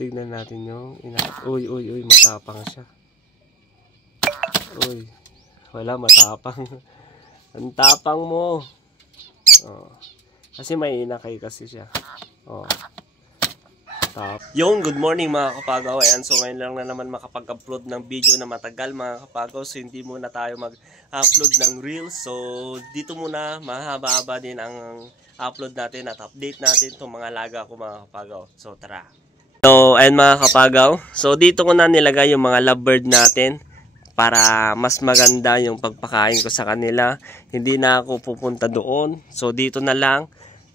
tignan natin yung uy, matapang siya. Uy, wala, matapang. Ang tapang mo. Oh. Kasi may inakay kasi siya. Oh. Yung good morning mga kapagaw. Ayan, so ngayon lang na naman makapag-upload ng video na matagal mga kapagaw. So hindi muna tayo mag-upload ng reels. So dito muna mahaba-haba din ang upload natin at update natin itong mga alaga ko mga kapagaw. So tara. So ayan mga kapagaw. So dito ko na nilagay yung mga lovebird natin para mas maganda yung pagpakain ko sa kanila. Hindi na ako pupunta doon. So dito na lang.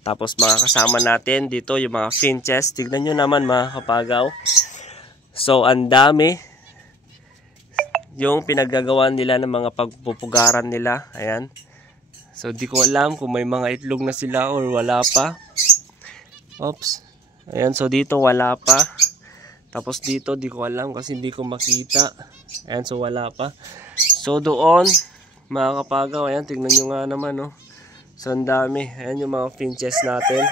Tapos mga kasama natin dito yung mga finches. Tignan nyo naman mga kapagaw. So ang dami. Yung pinaggagawa nila ng mga pagpupugaran nila. Ayan. So di ko alam kung may mga itlog na sila or wala pa. Oops. Ayan, so dito wala pa. Tapos dito di ko alam kasi hindi ko makita. Ayan, so wala pa. So doon mga kapagaw. Ayan, tignan nyo nga naman oh. So ang dami. Ayan yung mga finches natin.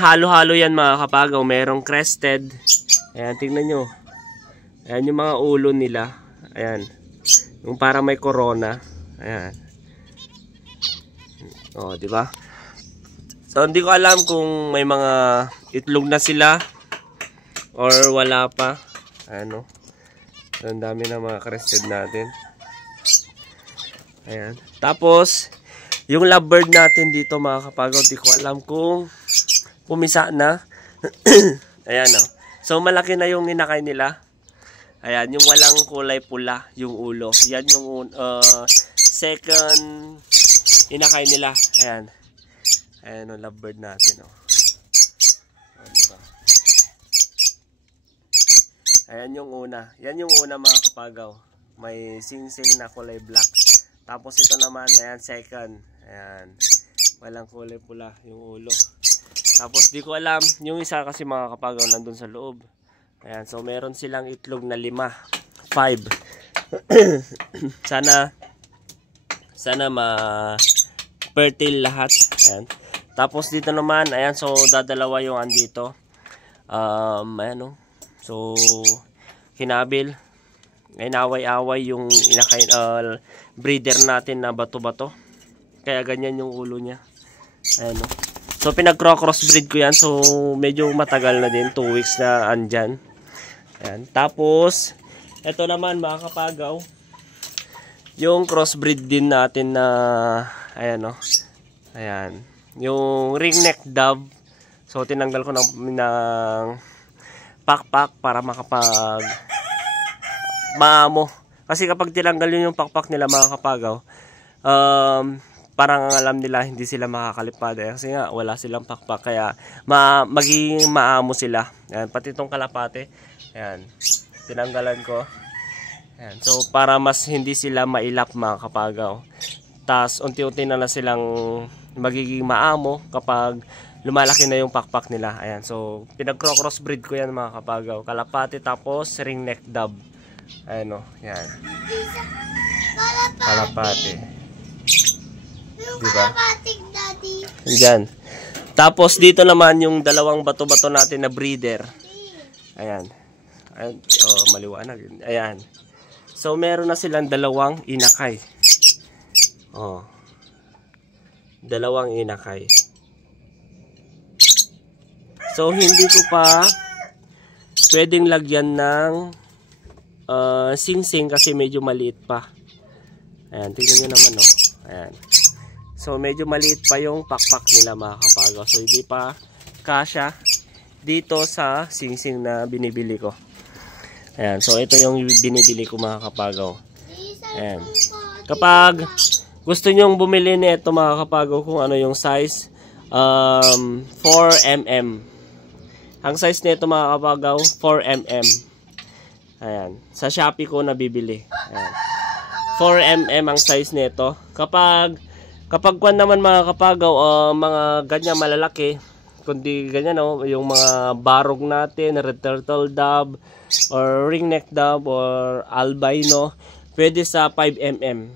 Halo-halo yan mga kapagaw. Merong crested. Ayan, tingnan nyo. Ayan yung mga ulo nila. Ayan. Yung para may corona. Ayan. O, diba? So hindi ko alam kung may mga itlog na sila or wala pa. Ano? So ang dami ng mga crested natin. Ayan. Tapos yung lovebird natin dito mga kapagaw, di ko alam kung pumisa na. Ayan o. So malaki na yung inakay nila. Ayan, yung walang kulay pula, yung ulo. Yan yung second inakay nila. Ayan. Ayan yung lovebird natin o. Diba? Ayan yung una. Yan yung una mga kapagaw. May sing-sing na kulay black. Tapos ito naman, ayan, second. Ayan. Walang kulay pula yung ulo. Tapos di ko alam, yung isa kasi mga kapagaw nandun sa loob. Ayan, so meron silang itlog na 5. sana ma-fertile lahat. Ayan. Tapos dito naman, ayan, so dadalawa yung andito. Ayan o. So, kinabil. Ngayon away-away yung inakain breeder natin na bato-bato. Kaya ganyan yung ulo niya. Ayan o. So pinag-crossbreed ko yan. So medyo matagal na din. 2 weeks na andyan. Ayan. Tapos ito naman mga kapagaw. Yung crossbreed din natin na ayan o. Ayan. Yung ringneck dove. So tinanggal ko ng pakpak para makapag maamo. Kasi kapag tinanggal yun yung pakpak nila mga kapagaw, parang alam nila hindi sila makakalipad. Kasi nga wala silang pakpak. Kaya magiging maamo sila. Ayan, pati itong kalapate. Ayan, tinanggalan ko. Ayan, so para mas hindi sila mailap mga kapagaw. Tapos unti-unti na lang silang magiging maamo kapag lumalaki na yung pakpak nila. Ayan, so pinag-crossbreed ko yan mga kapagaw. Kalapate tapos ringneck dove. Ayan o, yan. Kalapate. Diba? Diyan. Tapos dito naman yung dalawang bato-bato natin na breeder. Ayan. Ayan. Oh, maliwanag. Ayan. So meron na silang dalawang inakay. Oh. Dalawang inakay. So hindi ko pa pwedeng lagyan ng sing-sing kasi medyo maliit pa. Ayan, tingnan nyo naman oh. Ayan. So medyo maliit pa yung pakpak nila mga kapagaw. So hindi pa kasya dito sa sing-sing na binibili ko. Ayan, so ito yung binibili ko mga kapagaw. Ayan. Kapag gusto nyong bumili nito mga kapagaw kung ano yung size, 4mm. Ang size nito mga kapagaw, 4mm. Ayan, sa Shopee ko nabibili. Ayan. 4mm ang size nito. Kapag kwan naman mga kapagaw, mga ganyan malalaki, kundi ganyan yung mga barog natin, red turtle dove, or ringneck dove, or albino, pwede sa 5mm.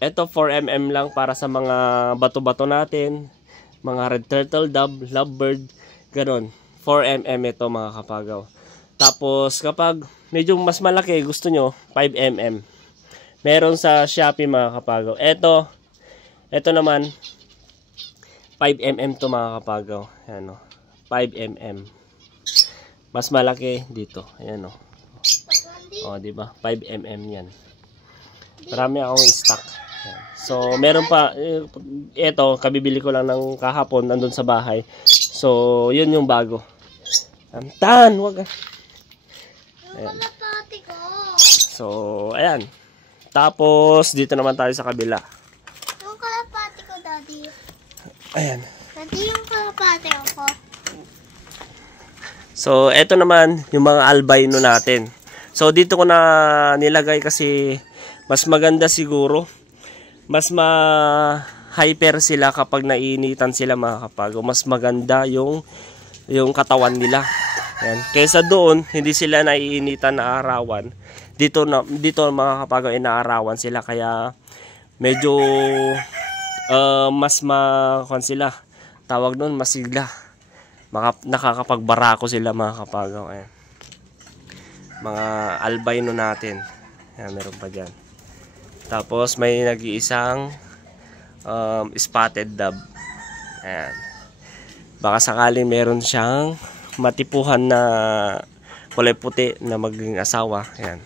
Ito 4mm lang para sa mga bato-bato natin, mga red turtle dove, lovebird, ganon. 4mm ito mga kapagaw. Tapos kapag medyo mas malaki, gusto nyo, 5mm. Meron sa Shopee mga kapagaw. Ito naman, 5mm to mga kapagaw. Ayan o, 5mm. Mas malaki dito. Ayan o. O, diba? 5mm yan. Marami akong stock. Ayan. So, meron pa, ito, kabibili ko lang ng kahapon, nandun sa bahay. So, yun yung bago. Tan, wag. Ayan. So, ayan. Tapos, dito naman tayo sa kabila. Yung kalapati ko, Daddy. Ayan. Daddy, yung kalapati ako. So, eto naman, yung mga albino natin. So, dito ko na nilagay kasi mas maganda siguro. Mas ma-hyper sila kapag nainitan sila mga kapagaw. Mas maganda yung katawan nila. Ayan. Kaysa doon, hindi sila naiinitan na arawan. Dito mga kapagaw, inaarawan sila. Kaya medyo mas sila. Tawag doon, masigla. Nakakapagbarako sila mga kapagaw. Ayan. Mga albino natin. Ayan, meron pa dyan. Tapos may nag-iisang spotted dove. Ayan. Baka sakaling meron siyang matipuhan na kulay puti na maging asawa. Ayan.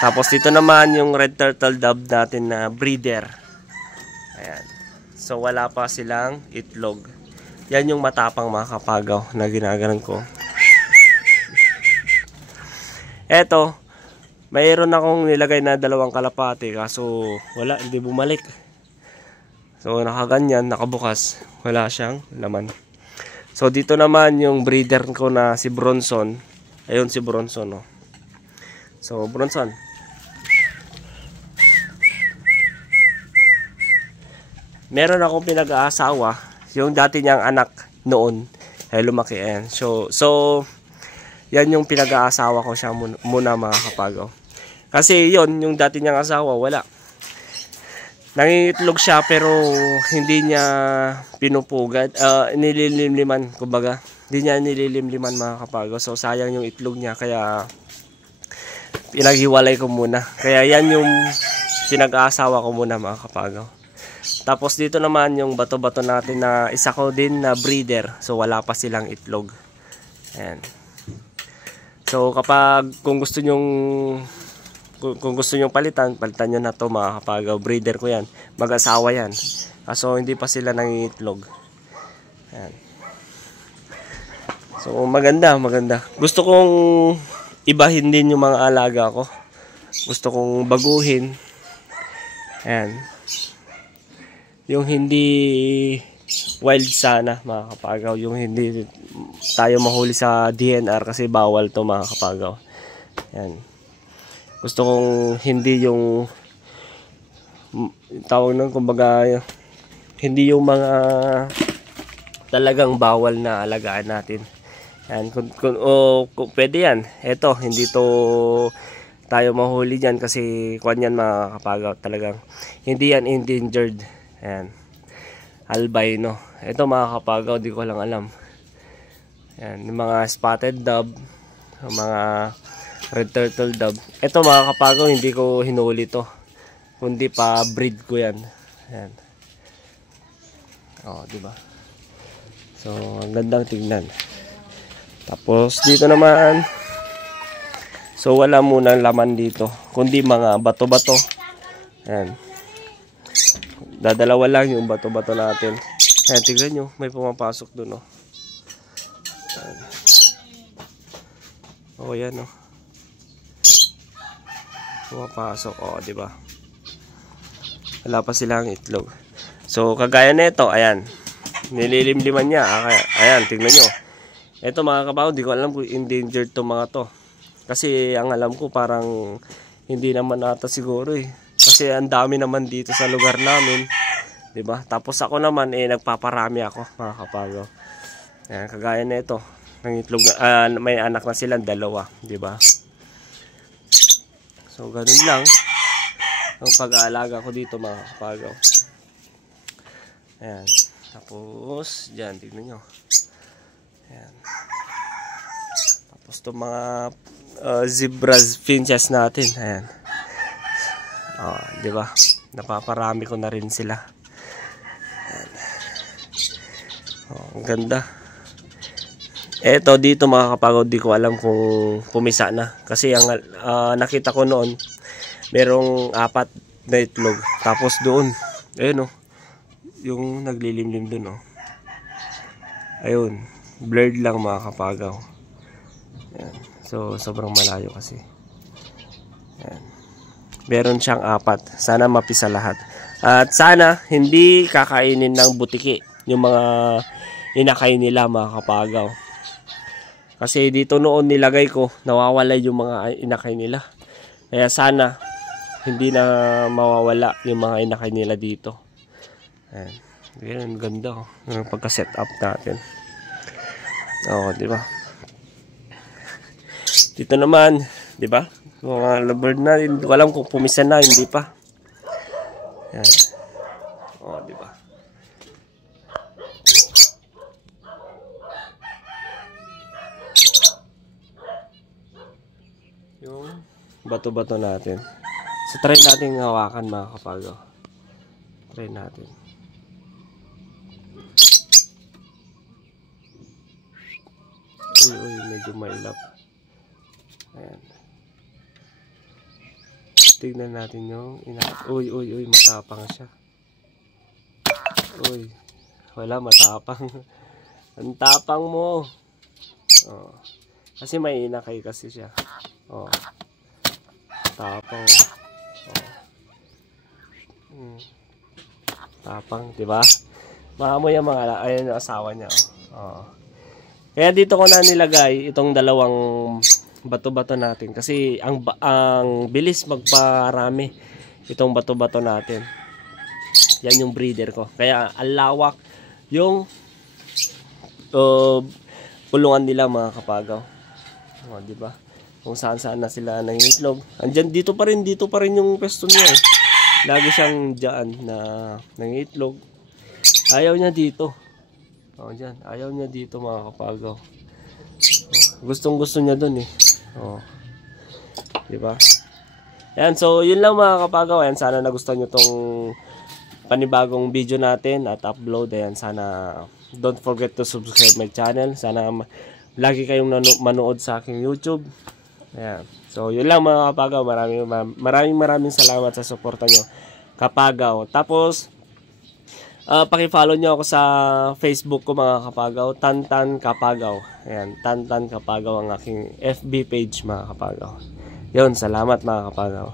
Tapos dito naman yung red turtle dove natin na breeder. Ayan. So wala pa silang itlog. Yan yung matapang mga kapagaw na ginaganon ko. Eto, mayroon akong nilagay na 2 kalapati kaso wala, hindi bumalik. So nakaganyan, nakabukas, wala siyang laman. So dito naman yung breeder ko na si Bronson. Ayun si Bronson, no. So Bronson. Meron akong pinag-aasawa, yung dati niyang anak noon ay lumaki. Ayan. So yan yung pinag-aasawa ko siya muna mga kapagaw. Kasi yon yung dati niyang asawa, wala. Nangingitlog siya pero hindi niya pinupugad. Nililimliman, kumbaga. Hindi niya nililimliman mga kapagaw. So sayang yung itlog niya kaya pinaghiwalay ko muna. Kaya yan yung pinag-aasawa ko muna mga kapagaw. Tapos dito naman yung bato-bato natin na isa ko din na breeder. So wala pa silang itlog. Ayan. So kapag kung gusto nyong palitan nyo na to mga kapagaw. Breeder ko yan. Mag-asawa yan. Kaso hindi pa sila nangingitlog. Ayan. So maganda. Gusto kong ibahin din yung mga alaga ko. Gusto kong baguhin. Ayan. Yung hindi wild sana mga kapagaw. Yung hindi tayo mahuli sa DNR kasi bawal to mga kapagaw. Ayan. Gusto kong hindi yung tawag nun, kumbaga hindi yung mga talagang bawal na alagaan natin. Ayan. Kung pwede yan. Eto, hindi to tayo mahuli dyan kasi kwan yan mga kapagaw. Talagang hindi yan endangered. Ayan. Albino. Ito mga kapagaw, di ko lang alam. Ayan. Yung mga spotted dove, mga red turtle dove. Ito mga kapagaw, hindi ko hinuli to. Kundi pa breed ko yan. Ayan. O, diba? So, ang gandang tignan. Tapos, dito naman. So, wala munang laman dito. Kundi mga bato-bato. Ayan. Dadalawa lang yung bato-bato natin. Ayan, tignan nyo. May pumapasok dun, o. Ayan. O, yan, o. Pumapasok, o, diba? Wala pa silang itlog. So, kagaya nito, ayan. Nililimliman niya. Ayan, tignan nyo. Ito mga kabaw, di ko alam kung endangered to mga to. Kasi ang alam ko parang hindi naman ata siguro eh. Kasi ang dami naman dito sa lugar namin, 'di ba? Tapos ako naman nagpaparami ako, mga kapagaw. Ayan, kagaya nito, nangitlog may anak na silang 2, 'di ba? So ganun lang ang pag-aalaga ko dito, mga kapagaw. Ayan. Tapos diyan, tingnan niyo. Ayan. Tapos itong mga zebra finches natin. Ayan. Di ba? Napaparami ko na rin sila. Ayan. Ang ganda. Eto dito mga kapagod, di ko alam kung pumisa na. Kasi ang nakita ko noon, merong 4 na itlog. Tapos doon, ayun yung naglilimlim doon ayun, blurred lang mga kapagaw. Ayan. So sobrang malayo kasi. Ayan. Meron siyang 4. Sana mapisa lahat. At sana hindi kakainin ng butiki yung mga inakay nila mga kapagaw. Kasi dito noon nilagay ko, nawawala yung mga inakay nila. Kaya sana hindi na mawawala yung mga inakay nila dito. Ayan. Ayan, ganda yung pagka-set up natin. Di ba? Dito naman, di ba? Mga lovebird na, hindi ko alam kung pumisa na, hindi pa. Ayan. Di ba? Yung bato-bato natin. So try natin hawakan mga kapagaw. Try natin. Uy, medyo mailap. Ayan. Tignan natin yung Uy, matapang siya. Uy, wala, matapang. Ang tapang mo. Kasi may inakay kasi siya. Tapang. Tapang, diba? Maamoy yung mga, ayun yung asawa niya. Kaya dito ko na nilagay itong dalawang bato-bato natin. Kasi ang bilis magparami itong bato-bato natin. Yan yung breeder ko. Kaya ang lawak yung pulungan nila mga kapagaw. Diba? Kung saan-saan na sila nangitlog. Andyan, dito pa rin yung pwesto niya. Lagi siyang dyan na nangitlog. Ayaw niya dito. Dyan. Ayaw niya dito mga kapagaw. Gustong-gusto niya dun Diba? Ayan, so yun lang mga kapagaw. Ayan, sana nagustuhan nyo tong panibagong video natin at upload. Ayan, sana don't forget to subscribe my channel. Sana lagi kayong manood sa aking YouTube. Ayan. So yun lang mga kapagaw. Maraming salamat sa suporta nyo kapagaw. Tapos paki-follow nyo ako sa Facebook ko mga kapagaw, Tantan Kapagaw. Ayan, Tantan Kapagaw ang aking FB page mga kapagaw. Yun, salamat mga kapagaw.